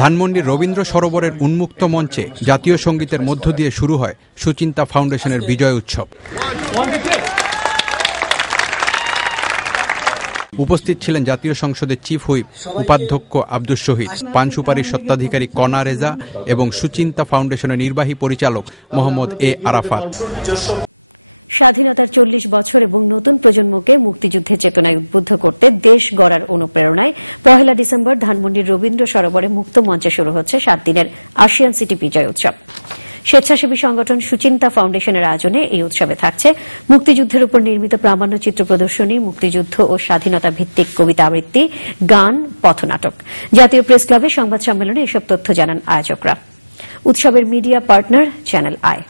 ধানমন্ডির রবীন্দ্র সরোবরের উন্মুক্ত মঞ্চে জাতীয় সঙ্গীতের মধ্য দিয়ে শুরু হয় সুচিন্তা ফাউন্ডেশনের বিজয় উৎসব। উপস্থিত ছিলেন জাতীয় সংসদের চিফ হুইপ উপাধ্যক্ষ আব্দুস শহীদ, পান সুপারির স্বত্বাধিকারী কনা রেজা এবং সুচিন্তা ফাউন্ডেশনের নির্বাহী পরিচালক মোহাম্মদ এ আরাফাত। স্বাধীনতার ৪০ বছর এবং নতুন প্রজন্মকে মুক্তিযুদ্ধের চেতনায় উদ্বুদ্ধ করতে দেশ গড়ার অনুপ্রেরণায় ১ ডিসেম্বর ধানমন্ডির রবীন্দ্র সরোবরে মুক্ত মঞ্চে শুরু হচ্ছে ৭ দিনের আসিয়ান সিটি বিজয় উৎসব। স্বেচ্ছাসেবী সংগঠন সুচিন্তা ফাউন্ডেশনের আয়োজনে এই উৎসবে থাকছে মুক্তিযুদ্ধের উপর নির্মিত প্রামাণ্যচিত্র প্রদর্শনী, মুক্তিযুদ্ধ ও স্বাধীনতা ভিত্তিক কবিতা আবৃত্তি, গান, পথনাটক। জাতীয় প্রেস ক্লাবে সংবাদ সম্মেলনে এসব তথ্য জানান আয়োজকরা। উৎসবের মিডিয়া পার্টনার চ্যানেল আই।